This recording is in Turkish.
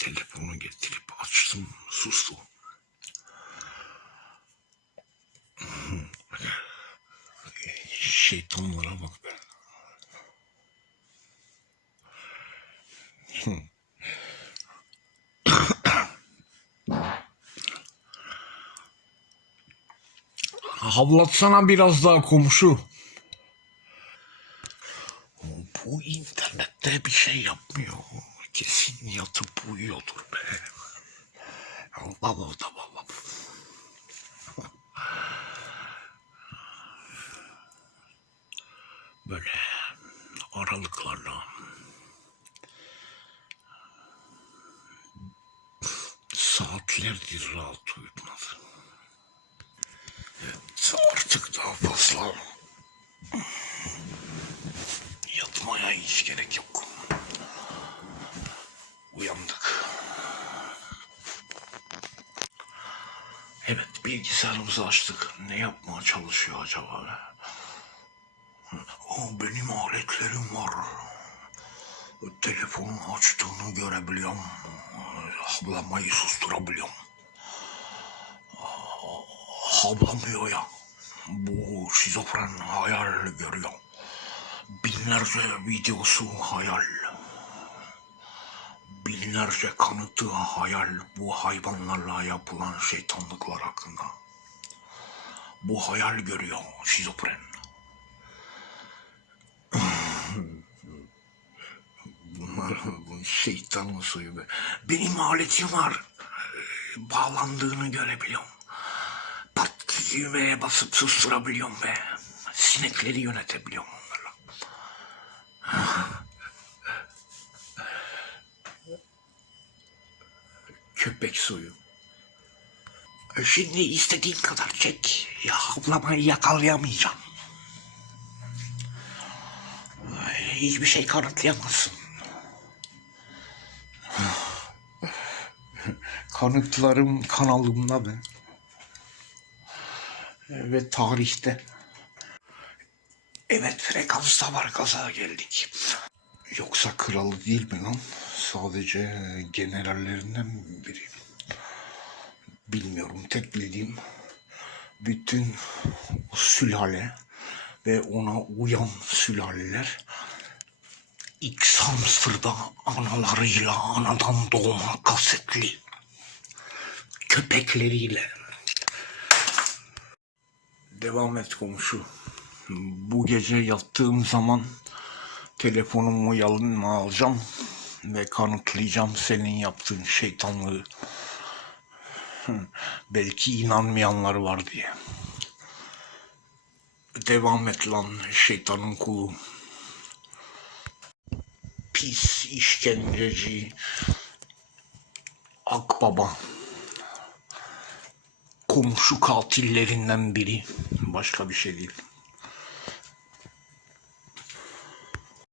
telefonu getirip açtım sustu. Şeytanlara bak be. Havlatsana biraz daha komşu. Bu internette bir şey yapmıyor. Kesin yatıp uyuyordur be. Allah Allah Allah. Böyle aralıklarla saatlerdir rahat uyutmadı. Evet, artık daha fazla yatmaya hiç gerek yok. Uyandık. Evet, bilgisayarımızı açtık. Ne yapmaya çalışıyor acaba? O benim aletlerim var. Telefonu açtığını görebiliyorum. Hablamayı susturabiliyorum. Hablamıyor ya. Bu şizofren hayal görüyor. Binlerce videosu hayal. Binlerce kanıtı hayal bu hayvanlarla yapılan şeytanlıklar hakkında. Bu hayal görüyor şizofren. Bunlar bu şeytanın suyu be. Benim aletim var. Bağlandığını görebiliyorum. Pat düğmeye basıp susturabiliyorum be. Sinekleri yönetebiliyorum onlarla. Köpek suyu. E, Şimdi istediğin kadar çek. Ya ablamayı yakalayamayacağım. Ay, Hiçbir şey kanıtlayamazsın. Kanıtlarım kanalımda be. Ve tarihte. Evet frekansta var gaza geldik. Yoksa kralı değil mi lan? Sadece generallerinden biri. Bilmiyorum tek bildiğim bütün sülale ve ona uyan sülaleler X hamsterda analarıyla anadan doğma kasetli köpekleriyle Devam et komşu. Bu gece yattığım zaman telefonumu yanıma alacağım ve kanıtlayacağım senin yaptığın şeytanlığı. Belki inanmayanlar var diye. Devam et lan şeytanın kulu. Pis işkenceci. Akbaba. Komşu katillerinden biri. Başka bir şey değil.